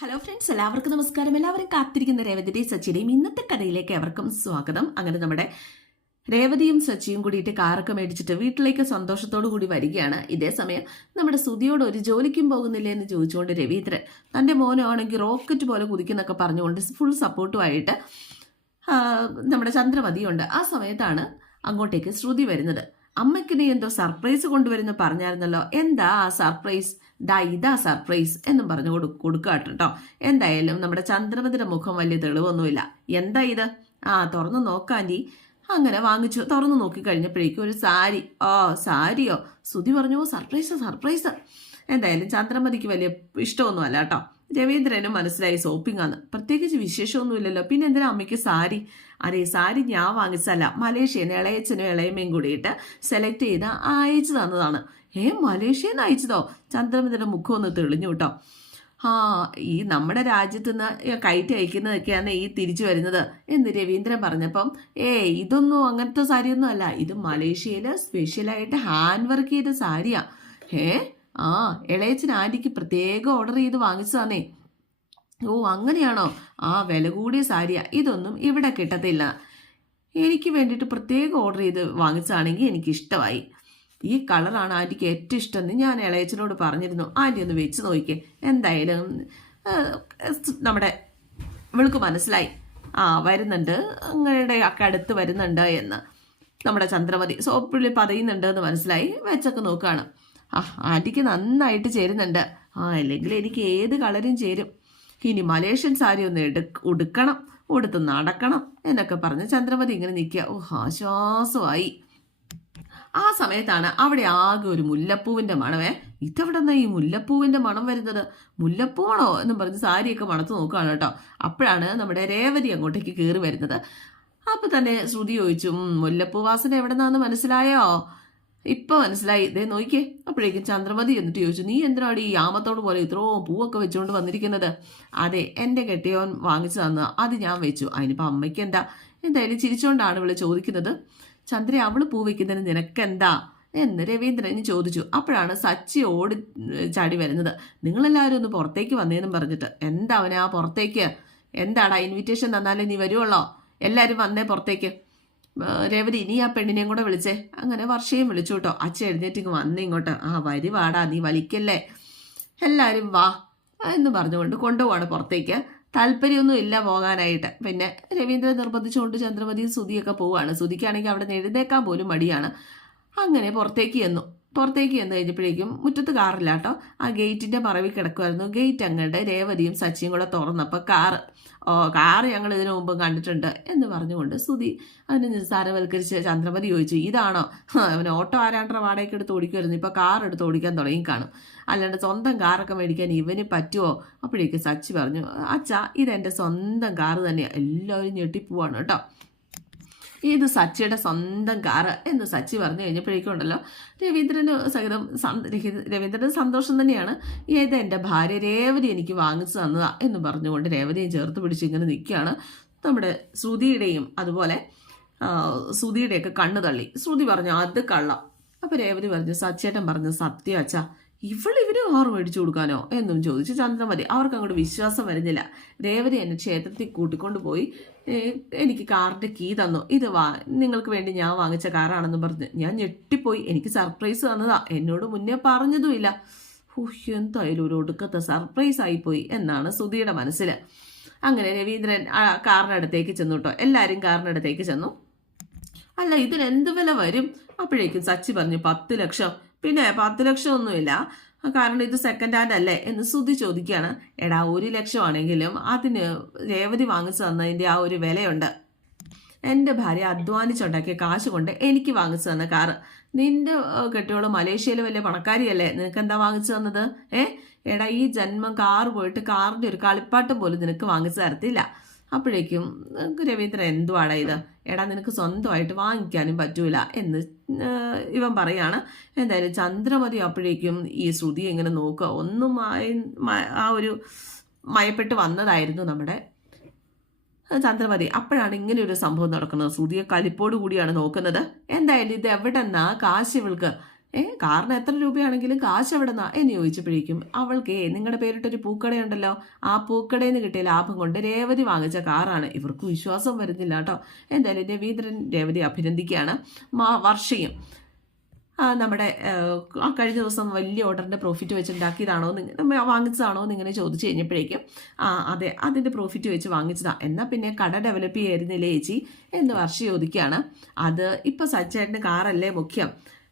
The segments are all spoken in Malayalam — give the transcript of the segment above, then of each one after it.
ഹലോ ഫ്രണ്ട്സ് എല്ലാവർക്കും നമസ്കാരം. എല്ലാവരും കാത്തിരിക്കുന്ന രേവതിയുടെയും സച്ചിയുടെയും ഇന്നത്തെ കഥയിലേക്ക് അവർക്കും സ്വാഗതം. അങ്ങനെ നമ്മുടെ രേവതിയും സച്ചിയും കൂടിയിട്ട് കാറൊക്കെ മേടിച്ചിട്ട് വീട്ടിലേക്ക് സന്തോഷത്തോടു കൂടി വരികയാണ്. ഇതേ സമയം നമ്മുടെ സുധിയോട് ഒരു ജോലിക്കും പോകുന്നില്ലേ എന്ന് ചോദിച്ചുകൊണ്ട് രവീന്ദ്രൻ തന്റെ മോനാണെങ്കിൽ റോക്കറ്റ് പോലെ കുതിക്കുന്നൊക്കെ പറഞ്ഞുകൊണ്ട് ഫുൾ സപ്പോർട്ടുമായിട്ട് നമ്മുടെ ചന്ദ്രമതിയുണ്ട്. ആ സമയത്താണ് അങ്ങോട്ടേക്ക് ശ്രുതി വരുന്നത്. അമ്മയ്ക്ക് നീ എന്തോ സർപ്രൈസ് കൊണ്ടുവരുന്നു പറഞ്ഞായിരുന്നല്ലോ. എന്താ ആ സർപ്രൈസ് ദാ ഇതാ സർപ്രൈസ് എന്നും പറഞ്ഞു കൊടു കൊടുക്കാട്ടോ എന്തായാലും നമ്മുടെ ചന്ദ്രമതിയുടെ മുഖം വലിയ തെളിവൊന്നുമില്ല. എന്താ ഇത്? ആ തുറന്നു നോക്കാന്റി അങ്ങനെ വാങ്ങിച്ചു. തുറന്നു നോക്കി കഴിഞ്ഞപ്പോഴേക്കും ഒരു സാരി. ഓ സാരിയോ? സുതി പറഞ്ഞു സർപ്രൈസ് സർപ്രൈസ് എന്തായാലും ചന്ദ്രമതിക്ക് വലിയ ഇഷ്ടമൊന്നും അല്ല കേട്ടോ. രവീന്ദ്രനും മനസ്സിലായി ആണ്. പ്രത്യേകിച്ച് വിശേഷമൊന്നുമില്ലല്ലോ. പിന്നെ എന്തിനാ അമ്മയ്ക്ക് സാരി? അതെ സാരി ഞാൻ വാങ്ങിച്ചല്ല മലേഷ്യന്ന് ഇളയച്ചനും ഇളയമ്മയും കൂടിയിട്ട് സെലക്ട് ചെയ്ത് അയച്ചു തന്നതാണ്. ഏ മലേഷ്യൻ നിന്ന് അയച്ചതോ? ചന്ദ്രമതിയുടെ മുഖം ഒന്ന് തെളിഞ്ഞു കേട്ടോ. ആ ഈ നമ്മുടെ രാജ്യത്ത് നിന്ന് കയറ്റി അയക്കുന്നതൊക്കെയാണ് ഈ തിരിച്ചു വരുന്നത്. എന്ന് രവീന്ദ്രൻ പറഞ്ഞപ്പം ഏ ഇതൊന്നും അങ്ങനത്തെ സാരിയൊന്നും അല്ല. ഇത് മലേഷ്യയിൽ സ്പെഷ്യലായിട്ട് ഹാൻഡ് വർക്ക് ചെയ്ത സാരിയാ. ഏ ആ ഇളയച്ചൻ ആന്റിക്ക് പ്രത്യേകം ഓർഡർ ചെയ്ത് വാങ്ങിച്ചതാന്നേ. ഓ അങ്ങനെയാണോ? ആ വില കൂടിയ സാരിയാ. ഇതൊന്നും ഇവിടെ കിട്ടത്തില്ല. എനിക്ക് വേണ്ടിയിട്ട് പ്രത്യേകം ഓർഡർ ചെയ്ത് വാങ്ങിച്ചതാണെങ്കിൽ എനിക്ക് ഇഷ്ടമായി ഈ കളറാണ് ആന്റിക്ക് ഏറ്റവും ഇഷ്ടം എന്ന് ഞാൻ ഇളയച്ചനോട് പറഞ്ഞിരുന്നു. ആന്റി ഒന്ന് വെച്ച് നോക്കിക്കേ. എന്തായാലും നമ്മുടെ ഇവൾക്ക് മനസ്സിലായി. ആ വരുന്നുണ്ട്. നിങ്ങളുടെ ഒക്കെ അടുത്ത് വരുന്നുണ്ട് എന്ന്. നമ്മുടെ ചന്ദ്രമതി സോപ്പിളി പതയുന്നുണ്ട് എന്ന് മനസ്സിലായി. വെച്ചൊക്കെ നോക്കുകയാണ് ആ ആന്റിക്ക് നന്നായിട്ട് ചേരുന്നുണ്ട്. ആ അല്ലെങ്കിൽ എനിക്ക് ഏത് കളറും ചേരും. ഇനി മലേഷ്യൻ സാരി ഒന്ന് എടു ഉടുക്കണം. ഉടുത്ത് നടക്കണം എന്നൊക്കെ പറഞ്ഞ് ചന്ദ്രമതി ഇങ്ങനെ നിൽക്കുക. ഓ ആശ്വാസമായി. ആ സമയത്താണ് അവിടെ ആകെ ഒരു മുല്ലപ്പൂവിന്റെ മണമേ ഇതെവിടെ ഈ മുല്ലപ്പൂവിന്റെ മണം വരുന്നത്? മുല്ലപ്പൂവാണോ എന്നും പറഞ്ഞ് സാരിയൊക്കെ മണത്ത് നോക്കുകയാണ് കേട്ടോ. അപ്പോഴാണ് നമ്മുടെ രേവതി അങ്ങോട്ടേക്ക് കയറി വരുന്നത്. അപ്പൊ തന്നെ ശ്രുതി ചോദിച്ചു "ഉം, മുല്ലപ്പൂ വാസന എവിടെ നിന്നാന്ന് മനസ്സിലായോ? ഇപ്പൊ മനസ്സിലായി. ഇതേ നോക്കിയേ അപ്പോഴേക്കും ചന്ദ്രമതി എന്നിട്ട് ചോദിച്ചു നീ എന്തിനാണ് ഈ യാമത്തോട് പോലെ ഇത്രയും പൂവൊക്കെ വെച്ചുകൊണ്ട് വന്നിരിക്കുന്നത്? അതെ എന്റെ കെട്ടിയോൻ വാങ്ങിച്ചു തന്ന അത് ഞാൻ വെച്ചു. അതിനിപ്പോൾ അമ്മയ്ക്ക് എന്താ എന്തായാലും ചിരിച്ചുകൊണ്ടാണ് ഇവിടെ ചോദിക്കുന്നത്. ചന്ദ്ര അവൾ പൂ വെക്കുന്നതിന് നിനക്കെന്താ? എന്ന് രവീന്ദ്രൻ ചോദിച്ചു. അപ്പോഴാണ് സച്ചി ഓടി ചാടി വരുന്നത്. നിങ്ങളെല്ലാവരും ഒന്ന് പുറത്തേക്ക് വന്നേന്നും പറഞ്ഞിട്ട്. എന്താ അവനാ പുറത്തേക്ക്? എന്താടാ ഇൻവിറ്റേഷൻ തന്നാലേ നീ വരുവുള്ളോ എല്ലാവരും വന്നേ പുറത്തേക്ക്. രേവതി ഇനി ആ പെണ്ണിനെയും കൂടെ വിളിച്ചേ. അങ്ങനെ വർഷയും വിളിച്ചു കേട്ടോ. അച്ഛൻ എഴുന്നേറ്റ് ഇങ്ങ് വന്നേ ഇങ്ങോട്ട്. ആ വരി വാടാ നീ വലിക്കല്ലേ. എല്ലാവരും വാ എന്ന് പറഞ്ഞുകൊണ്ട് കൊണ്ടുപോവാണ് പുറത്തേക്ക്. താല്പര്യമൊന്നും ഇല്ല പോകാനായിട്ട്. പിന്നെ രവീന്ദ്രൻ നിർബന്ധിച്ചുകൊണ്ട് ചന്ദ്രമതിയും സുധിയൊക്കെ പോവുകയാണ് സുധിക്കാണെങ്കിൽ അവിടെ നിന്ന് എഴുന്നേക്കാൻ പോലും മടിയാണ്. അങ്ങനെ പുറത്തേക്ക് ചെന്നു. പുറത്തേക്ക് ചെന്ന് കഴിഞ്ഞപ്പോഴേക്കും മുറ്റത്ത് കാറില്ല കേട്ടോ. ആ ഗേറ്റിന്റെ മറവിൽ കിടക്കുമായിരുന്നു ഗേറ്റ് അങ്ങോട്ട് രേവതിയും സച്ചിയും കൂടെ തുറന്നപ്പോൾ കാറ് ഓ കാറ് ഞങ്ങൾ ഇതിനു മുമ്പ് കണ്ടിട്ടുണ്ട് എന്ന് പറഞ്ഞുകൊണ്ട് സുതി അതിന് നിസ്സാരവൽക്കരിച്ച് ചന്ദ്രമതി ചോദിച്ചു ഇതാണോ? അവന് ഓട്ടോ ആരാണ്ടോ വാടകയ്ക്ക് എടുത്ത് ഓടിക്കുമായിരുന്നു ഇപ്പോൾ കാർ എടുത്ത് ഓടിക്കാൻ തുടങ്ങി കാണും. അല്ലാണ്ട് സ്വന്തം കാറൊക്കെ മേടിക്കാൻ ഇവന് പറ്റുമോ അപ്പോഴേക്ക് സച്ചി പറഞ്ഞു അച്ഛാ ഇതെന്റെ സ്വന്തം കാറ് തന്നെയാണ് എല്ലാവരും ഞെട്ടിപ്പോവാണ് കേട്ടോ. ഇത് സച്ചിയുടെ സ്വന്തം കാറ് എന്ന് സച്ചി പറഞ്ഞു കഴിഞ്ഞപ്പോഴേക്കും ഉണ്ടല്ലോ രവീന്ദ്രന് സഹിതം രവീന്ദ്രന് സന്തോഷം തന്നെയാണ്. ഇത് എന്റെ ഭാര്യ രേവതി എനിക്ക് വാങ്ങിച്ചു തന്നതാ എന്ന് പറഞ്ഞുകൊണ്ട് രേവതിയും ചേർത്ത് പിടിച്ച് ഇങ്ങനെ നിൽക്കുകയാണ്. നമ്മുടെ ശ്രുതിയുടെയും അതുപോലെ ശ്രുതിയുടെയൊക്കെ കണ്ണ് തള്ളി. ശ്രുതി പറഞ്ഞു അത് കള്ളം. അപ്പോൾ രേവതി പറഞ്ഞു സച്ചേട്ടൻ പറഞ്ഞു സത്യം അച്ഛാ. ഇവൾ ഇവന് കാർ മേടിച്ചു കൊടുക്കാനോ എന്നും ചോദിച്ചു ചന്ദ്രമതി അവർക്ക് അങ്ങോട്ട് വിശ്വാസം വരുന്നില്ല. രേവതി എന്നെ ക്ഷേത്രത്തിൽ കൂട്ടിക്കൊണ്ട് പോയി എനിക്ക് കാറിന്റെ കീ തന്നു. ഇത് വാ നിങ്ങൾക്ക് വേണ്ടി ഞാൻ വാങ്ങിച്ച കാറാണെന്ന് പറഞ്ഞ് ഞാൻ ഞെട്ടിപ്പോയി. എനിക്ക് സർപ്രൈസ് തന്നതാ. എന്നോട് മുന്നേ പറഞ്ഞതുമില്ല. എന്തായാലും ഒരു ഒടുക്കത്തെ സർപ്രൈസ് ആയിപ്പോയി എന്നാണ് സുധിയുടെ മനസ്സിൽ അങ്ങനെ രവീന്ദ്രൻ കാറിനടുത്തേക്ക് ചെന്നു കേട്ടോ എല്ലാവരും കാറിനടുത്തേക്ക് ചെന്നു. അല്ല ഇതിനെന്ത് വില വരും? അപ്പോഴേക്കും സച്ചി പറഞ്ഞു പത്ത് ലക്ഷം. പിന്നെ പത്ത് ലക്ഷം ഒന്നുമില്ല കാരണം ഇത് സെക്കൻഡ് ഹാൻഡ് അല്ലേ എന്ന് സുധി ചോദിക്കുകയാണ്. എടാ ഒരു ലക്ഷമാണെങ്കിലും അതിന് രേവതി വാങ്ങിച്ചു തന്നതിന്റെ ആ ഒരു വിലയുണ്ട്. എന്റെ ഭാര്യ അധ്വാനിച്ചുണ്ടാക്കിയ കാശ് കൊണ്ട് എനിക്ക് വാങ്ങിച്ചു തന്ന കാറ് നിന്റെ കെട്ടിയോളം മലേഷ്യയിൽ വലിയ പണക്കാരിയല്ലേ? നിനക്ക് എന്താ വാങ്ങിച്ചു തന്നത്? ഏ? എടാ ഈ ജന്മം കാർ പോയിട്ട് കാറിന്റെ ഒരു കളിപ്പാട്ടം പോലും നിനക്ക് വാങ്ങിച്ചു തരത്തില്ല. അപ്പോഴേക്കും രവീന്ദ്രൻ എന്തുവാണ് ഇത്? എടാ നിനക്ക് സ്വന്തമായിട്ട് വാങ്ങിക്കാനും പറ്റൂല. എന്ന് ഇവൻ പറയാണ്. എന്തായാലും ചന്ദ്രമതി അപ്പോഴേക്കും ഈ ശ്രുതി എങ്ങനെ നോക്കുക. ഒന്നും ആ ഒരു മയപ്പെട്ട് വന്നതായിരുന്നു നമ്മുടെ ചന്ദ്രമതി. അപ്പോഴാണ് ഇങ്ങനെ ഒരു സംഭവം നടക്കുന്നത്. ശ്രുതിയെ കലിപ്പോട് കൂടിയാണ് നോക്കുന്നത്. എന്തായാലും ഇത് എവിടെ നിന്നാ കാശ് ഇവൾക്ക്. ഏ കാറിന് എത്ര രൂപയാണെങ്കിലും കാശ് എവിടെന്നാ എന്ന് ചോദിച്ചപ്പോഴേക്കും അവൾക്ക് നിങ്ങളുടെ പേരിട്ടൊരു പൂക്കടയുണ്ടല്ലോ. ആ പൂക്കടയിൽ നിന്ന് കിട്ടിയ ലാഭം കൊണ്ട് രേവതി വാങ്ങിച്ച കാറാണ്. ഇവർക്ക് വിശ്വാസം വരുന്നില്ല കേട്ടോ. എന്തായാലും രവീന്ദ്രൻ രേവതി അഭിനന്ദിക്കുകയാണ്. വർഷയും നമ്മുടെ ആ കഴിഞ്ഞ ദിവസം വലിയ ഓർഡറിന്റെ പ്രോഫിറ്റ് വെച്ചുണ്ടാക്കിയതാണോ വാങ്ങിച്ചതാണോ എന്ന് ഇങ്ങനെ ചോദിച്ചു കഴിഞ്ഞപ്പോഴേക്കും ആ അതെ അതിന്റെ പ്രോഫിറ്റ് വെച്ച് വാങ്ങിച്ചതാണ് എന്നാൽ പിന്നെ കട ഡെവലപ്പ് ചെയ്യായിരുന്നില്ലേ ചേച്ചി? എന്ന് വർഷ ചോദിക്കുകയാണ്. അത് ഇപ്പോൾ സച്ചേട്ടന്റെ കാറല്ലേ മുഖ്യം?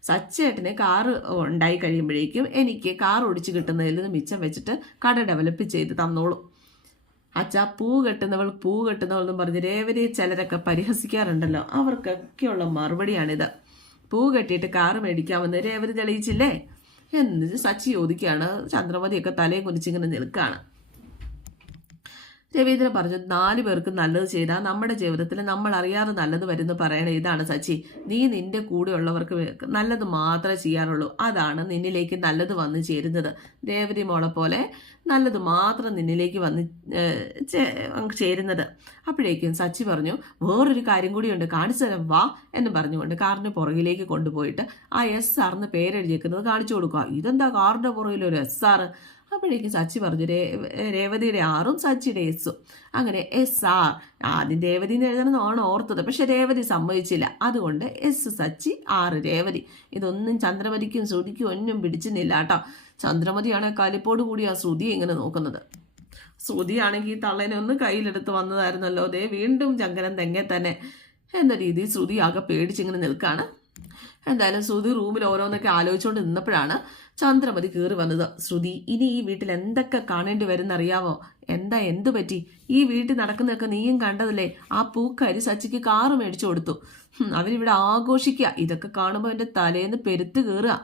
സച്ചേട്ടന് കാറ് ഉണ്ടായി കഴിയുമ്പോഴേക്കും എനിക്ക് കാർ ഓടിച്ച് കിട്ടുന്നതിൽ നിന്ന് മിച്ചം വെച്ചിട്ട് കട ഡെവലപ്പ് ചെയ്ത് തന്നോളൂ. അച്ഛാ പൂ കെട്ടുന്നവൾ പൂ കെട്ടുന്നവൾ എന്ന് പറഞ്ഞ് രേവതി ചിലരൊക്കെ പരിഹസിക്കാറുണ്ടല്ലോ. അവർക്കൊക്കെയുള്ള മറുപടിയാണിത്. പൂ കെട്ടിയിട്ട് കാറ് മേടിക്കാമെന്ന് രേവതി തെളിയിച്ചില്ലേ? എന്നിട്ട് സച്ചി ചോദിക്കുകയാണ്. ചന്ദ്രമതിയൊക്കെ തലയും കുനിച്ചിങ്ങനെ നിൽക്കുകയാണ്. രവീന്ദ്രൻ പറഞ്ഞു നാല് പേർക്ക് നല്ലത് ചെയ്താൽ നമ്മുടെ ജീവിതത്തിൽ നമ്മൾ അറിയാതെ നല്ലത് വരുന്നു പറയണ ഇതാണ് സച്ചി. നീ നിന്റെ കൂടെയുള്ളവർക്ക് നല്ലത് മാത്രമേ ചെയ്യാറുള്ളൂ. അതാണ് നിന്നിലേക്ക് നല്ലത് വന്നു ചേരുന്നത്. ദേവരി മോളെ പോലെ നല്ലത് മാത്രം നിന്നിലേക്ക് വന്ന് ചേരുന്നത്. അപ്പോഴേക്കും സച്ചി പറഞ്ഞു വേറൊരു കാര്യം കൂടിയുണ്ട്. കാണിച്ചു തരാം വാ എന്ന് പറഞ്ഞുകൊണ്ട് കാറിന് പുറകിലേക്ക് കൊണ്ടുപോയിട്ട് ആ എസ് ആറിന് പേരെഴുതിയേക്കുന്നത് കാണിച്ചു കൊടുക്കുക. ഇതെന്താ കാറിന്റെ പുറകിൽ ഒരു എസ് സാറ്? അപ്പോഴേക്കും സച്ചി പറഞ്ഞു രേവതിയുടെ ആറും സച്ചിയുടെ എസ്സും അങ്ങനെ എസ് ആർ ആദ്യം രേവതി എന്ന് എഴുതണമെന്നാണ് ഓർത്തത്. പക്ഷെ രേവതി സമ്മതിച്ചില്ല. അതുകൊണ്ട് എസ് സച്ചി ആറ് രേവതി. ഇതൊന്നും ചന്ദ്രമതിക്കും ശ്രുതിക്കും ഒന്നും പിടിച്ചുന്നില്ല കേട്ടോ. ചന്ദ്രമതിയാണ് കലിപ്പോട് കൂടി ആ ശ്രുതി ഇങ്ങനെ നോക്കുന്നത്. ശ്രുതിയാണെങ്കിൽ തള്ളേനെ ഒന്ന് കയ്യിലെടുത്ത് വന്നതായിരുന്നല്ലോ. ദേ വീണ്ടും ചങ്കരൻ തെങ്ങെ തന്നെ. എന്ന രീതിയിൽ ശ്രുതി ആകെ പേടിച്ചിങ്ങനെ നിൽക്കുകയാണ് എന്തായാലും ശ്രുതി റൂമിൽ ഓരോന്നൊക്കെ ആലോചിച്ചുകൊണ്ട് നിന്നപ്പോഴാണ് ചന്ദ്രമതി കയറി വന്നത് ശ്രുതി ഇനി ഈ വീട്ടിൽ എന്തൊക്കെ കാണേണ്ടി വരുന്നറിയാവോ? എന്താ എന്തു പറ്റി? ഈ വീട്ടിൽ നടക്കുന്നതൊക്കെ നീയും കണ്ടതല്ലേ? ആ പൂക്കാരി സച്ചിക്ക് കാറ് മേടിച്ചു കൊടുത്തു. അവരിവിടെ ആഘോഷിക്കുക ഇതൊക്കെ കാണുമ്പോൾ എന്റെ തലേന്ന് പെരുത്ത് കയറുക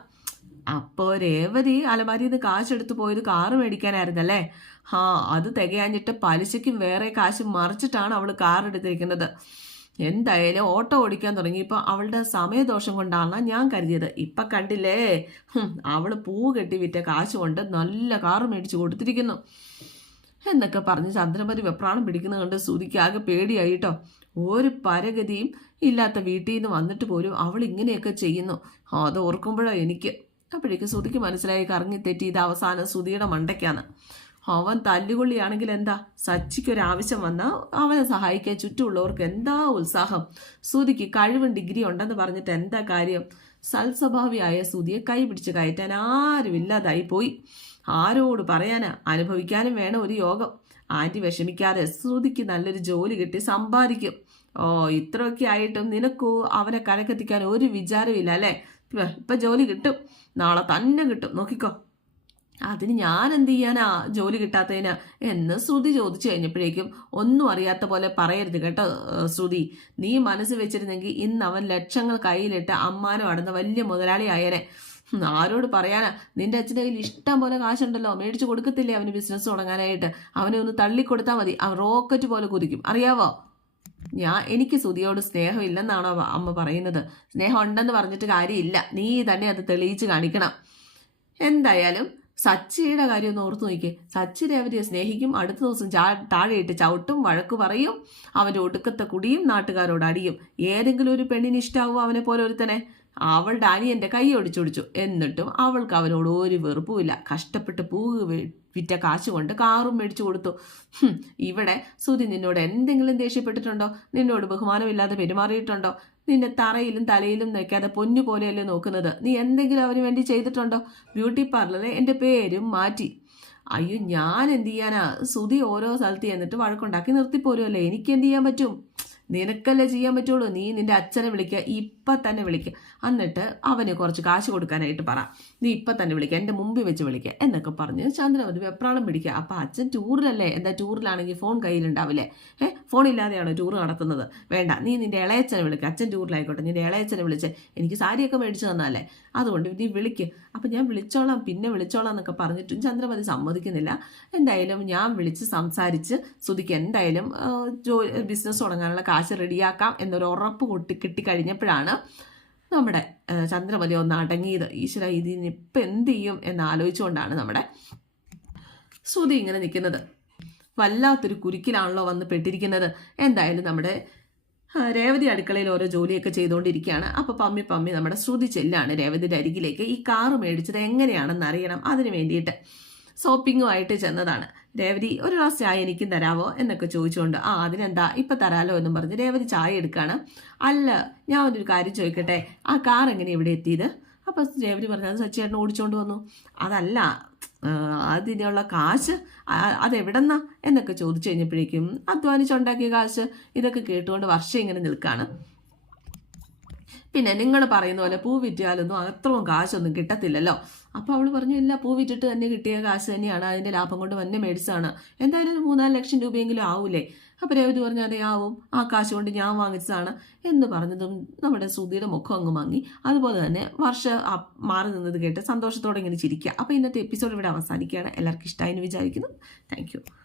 അപ്പോൾ രേവതി അലമാരിയിൽ നിന്ന് കാശെടുത്ത് പോയത് കാറ് മേടിക്കാനായിരുന്നല്ലേ? ആ അത് തികയാഞ്ഞിട്ട് പലിശയ്ക്കും വേറെ കാശ് മറിച്ചിട്ടാണ് അവൾ കാർ എടുത്തിരിക്കുന്നത് എന്തായാലും ഓട്ടോ ഓടിക്കാൻ തുടങ്ങിയപ്പോൾ അവളുടെ സമയദോഷം കൊണ്ടാണ് ഞാൻ കരുതിയത്. ഇപ്പൊ കണ്ടില്ലേ? അവൾ പൂ കെട്ടി വിറ്റ കാശ് കൊണ്ട് നല്ല കാറ് മേടിച്ചു കൊടുത്തിരിക്കുന്നു. എന്നൊക്കെ പറഞ്ഞ് ചന്ദ്രമതി വെപ്രാണം പിടിക്കുന്നത് കണ്ട് ശ്രുതിക്ക് ആകെ പേടിയായിട്ടോ. ഒരു പരഗതിയും ഇല്ലാത്ത വീട്ടിൽ നിന്ന് വന്നിട്ട് പോലും അവൾ ഇങ്ങനെയൊക്കെ ചെയ്യുന്നു. അത് ഓർക്കുമ്പോഴോ എനിക്ക്. അപ്പോഴേക്ക് സുതിക്ക് മനസ്സിലായി കറങ്ങി തെറ്റി ഇത് അവസാനം സുതിയുടെ മണ്ടയ്ക്കാണ്. അവൻ തല്ലുകൊള്ളിയാണെങ്കിൽ എന്താ? സച്ചിക്കൊരാവശ്യം വന്നാൽ അവനെ സഹായിക്കാൻ ചുറ്റുമുള്ളവർക്ക് എന്താ ഉത്സാഹം? സുതിക്ക് കഴിവും ഡിഗ്രി ഉണ്ടെന്ന് പറഞ്ഞിട്ട് എന്താ കാര്യം? സൽസ്വഭാവിയായ സുതിയെ കൈ പിടിച്ച് കയറ്റാൻ ആരുമില്ലാതായി പോയി. ആരോട് പറയാനാ? അനുഭവിക്കാനും വേണം ഒരു യോഗം. ആന്റി വിഷമിക്കാതെ ശ്രുതിക്ക് നല്ലൊരു ജോലി കിട്ടി സമ്പാദിക്കും. ഓ ഇത്രയൊക്കെ ആയിട്ടും നിനക്കോ അവനെ കരക്കെത്തിക്കാൻ ഒരു വിചാരമില്ല അല്ലേ? ഇപ്പൊ ജോലി കിട്ടും. നാളെ തന്നെ കിട്ടും. നോക്കിക്കോ. അതിന് ഞാൻ എന്ത് ചെയ്യാനാ ജോലി കിട്ടാത്തതിന്? എന്ന് ശ്രുതി ചോദിച്ചു കഴിഞ്ഞപ്പോഴേക്കും ഒന്നും അറിയാത്ത പോലെ പറയരുത് കേട്ടോ ശ്രുതി. നീ മനസ്സ് വെച്ചിരുന്നെങ്കിൽ ഇന്ന് അവൻ ലക്ഷങ്ങൾ കയ്യിലിട്ട് അമ്മാനും അടന്ന വലിയ മുതലാളി ആയേനെ. ആരോട് പറയാനാ? നിന്റെ അച്ഛന്റെ കയ്യിൽ ഇഷ്ടം പോലെ കാശുണ്ടല്ലോ മേടിച്ചു കൊടുക്കത്തില്ലേ അവന് ബിസിനസ് തുടങ്ങാനായിട്ട്? അവനെ ഒന്ന് തള്ളിക്കൊടുത്താൽ മതി അവൻ റോക്കറ്റ് പോലെ കുതിക്കും. അറിയാവോ? ഞാൻ എനിക്ക് സുതിയോട് സ്നേഹമില്ലെന്നാണോ അമ്മ പറയുന്നത്. സ്നേഹം ഉണ്ടെന്ന് പറഞ്ഞിട്ട് കാര്യമില്ല. നീ തന്നെ അത് തെളിയിച്ച് കാണിക്കണം. എന്തായാലും സച്ചിയുടെ കാര്യം ഒന്ന് ഓർത്തു നോക്കിയേ സച്ചി രേവതിയെ സ്നേഹിക്കും. അടുത്ത ദിവസം ചാ താഴെയിട്ട് ചവിട്ടും വഴക്ക് പറയും. അവന്റെ ഒടുക്കത്തെ കുടിയും നാട്ടുകാരോട് അടിയും. ഏതെങ്കിലും ഒരു പെണ്ണിന് ഇഷ്ടാവും അവനെ പോലെ ഒരുത്തനെ? അവളുടെ അനിയന്റെ കൈ ഒടിച്ചൊടിച്ചു. എന്നിട്ടും അവൾക്ക് അവനോട് ഒരു വെറുപ്പുമില്ല. കഷ്ടപ്പെട്ട് പൂ വിറ്റ കാശ് കൊണ്ട് കാറും മേടിച്ചു കൊടുത്തു. ഇവിടെ സുധി നിന്നോട് എന്തെങ്കിലും ദേഷ്യപ്പെട്ടിട്ടുണ്ടോ? നിന്നോട് ബഹുമാനമില്ലാതെ പെരുമാറിയിട്ടുണ്ടോ? നിന്നെ തറയിലും തലയിലും നിൽക്കാതെ പൊന്നു പോലെയല്ലേ നോക്കുന്നത്? നീ എന്തെങ്കിലും അവന് വേണ്ടി ചെയ്തിട്ടുണ്ടോ? ബ്യൂട്ടി പാർലറിൽ എന്റെ പേരും മാറ്റി. അയ്യോ ഞാൻ എന്ത് ചെയ്യാനാ? സുധി ഓരോ സ്ഥലത്ത് ചെന്നിട്ട് വഴക്കുണ്ടാക്കി നിർത്തിപ്പോരുമല്ലേ. എനിക്ക് എന്ത് ചെയ്യാൻ പറ്റും? നിനക്കല്ലേ ചെയ്യാൻ പറ്റുള്ളൂ? നീ നിന്റെ അച്ഛനെ വിളിക്കുക ഇപ്പൊ തന്നെ വിളിക്കുക. എന്നിട്ട് അവന് കുറച്ച് കാശ് കൊടുക്കാനായിട്ട് പറ. നീ ഇപ്പൊ തന്നെ വിളിക്കുക എന്റെ മുമ്പിൽ വെച്ച് വിളിക്കുക എന്നൊക്കെ പറഞ്ഞ് ചന്ദ്രവതി വെപ്രാളം പിടിക്കുക. അപ്പം അച്ഛൻ ടൂറിലല്ലേ? എന്താ ടൂറിലാണെങ്കിൽ ഫോൺ കയ്യിലുണ്ടാവില്ലേ? ഫോൺ ഇല്ലാതെയാണോ ടൂർ നടത്തുന്നത്? വേണ്ട നീ നിന്റെ ഇളയച്ചനെ വിളിക്കുക അച്ഛൻ ടൂറിലായിക്കോട്ടെ. നിന്റെ ഇളയച്ചനെ വിളിച്ച് എനിക്ക് സാരിയൊക്കെ മേടിച്ചു തന്നാലേ. അതുകൊണ്ട് നീ വിളിക്ക്. അപ്പം ഞാൻ വിളിച്ചോളാം പിന്നെ വിളിച്ചോളാം എന്നൊക്കെ പറഞ്ഞിട്ടും ചന്ദ്രവതി സമ്മതിക്കുന്നില്ല. എന്തായാലും ഞാൻ വിളിച്ച് സംസാരിച്ച് സുധിക്ക് എന്തായാലും ജോലി ബിസിനസ് തുടങ്ങാനുള്ള കാശ് റെഡിയാക്കാം എന്നൊരു ഉറപ്പ് കൊട്ടി കിട്ടിക്കഴിഞ്ഞപ്പോഴാണ് നമ്മുടെ ചന്ദ്രബലി ഒന്ന് അടങ്ങിയത്. ഈശ്വര ഇതിന് ഇപ്പം എന്ത് ചെയ്യും എന്ന് ആലോചിച്ചുകൊണ്ടാണ് നമ്മുടെ ശ്രുതി ഇങ്ങനെ നിൽക്കുന്നത്. വല്ലാത്തൊരു കുരുക്കിലാണല്ലോ വന്ന് പെട്ടിരിക്കുന്നത്. എന്തായാലും നമ്മുടെ രേവതി അടുക്കളയിൽ ഓരോ ജോലിയൊക്കെ ചെയ്തുകൊണ്ടിരിക്കുകയാണ്. അപ്പോൾ പമ്മി പമ്മി നമ്മുടെ ശ്രുതി ചെല്ലാണ് രേവതിയുടെ അരികിലേക്ക്. ഈ കാറ് മേടിച്ചത് എങ്ങനെയാണെന്ന് അറിയണം. അതിന് വേണ്ടിയിട്ട് ഷോപ്പിങ്ങുമായിട്ട് ചെന്നതാണ്. രേവതി ഒരു ഗ്ലാസ് ചായ എനിക്കും തരാവോ? എന്നൊക്കെ ചോദിച്ചുകൊണ്ട് ആ അതിനെന്താ? ഇപ്പം തരാലോ എന്നും പറഞ്ഞ് രേവതി ചായ എടുക്കുകയാണ് അല്ല ഞാൻ ഒരു കാര്യം ചോദിക്കട്ടെ? ആ കാർ എങ്ങനെ ഇവിടെ എത്തിയത്? അപ്പം രേവതി പറഞ്ഞു അത് സച്ചിയേട്ടൻ ഓടിച്ചുകൊണ്ട് വന്നു. അതല്ല അതിനുള്ള കാശ് അതെവിടെന്നാ? എന്നൊക്കെ ചോദിച്ചു കഴിഞ്ഞപ്പോഴേക്കും അധ്വാനിച്ചുണ്ടാക്കിയ കാശ്. ഇതൊക്കെ കേട്ടുകൊണ്ട് വർഷം ഇങ്ങനെ നിൽക്കുകയാണ് പിന്നെ നിങ്ങൾ പറയുന്ന പോലെ പൂ വിറ്റാലൊന്നും അത്രയും കാശൊന്നും കിട്ടത്തില്ലല്ലോ. അപ്പോൾ അവൾ പറഞ്ഞു ഇല്ല പൂ വിറ്റിട്ട് തന്നെ കിട്ടിയ കാശ് തന്നെയാണ്. അതിന്റെ ലാഭം കൊണ്ട് തന്നെ മേടിച്ചതാണ്. എന്തായാലും ഒരു മൂന്നാൽ ലക്ഷം രൂപയെങ്കിലും ആവൂലേ? അപ്പോൾ രേവതി പറഞ്ഞു അതെ ആവും. ആ കാശ് കൊണ്ട് ഞാൻ വാങ്ങിച്ചതാണ് എന്ന് പറഞ്ഞതും നമ്മുടെ സുധിയുടെ മുഖം അങ്ങ് മങ്ങി. അതുപോലെ തന്നെ വർഷ മാറി നിന്നത് കേട്ട് സന്തോഷത്തോടെ ഇങ്ങനെ ചിരിക്കുക. അപ്പോൾ ഇന്നത്തെ എപ്പിസോഡ് ഇവിടെ അവസാനിക്കുകയാണ്. എല്ലാവർക്കും ഇഷ്ടമായി എന്ന് വിചാരിക്കുന്നു താങ്ക്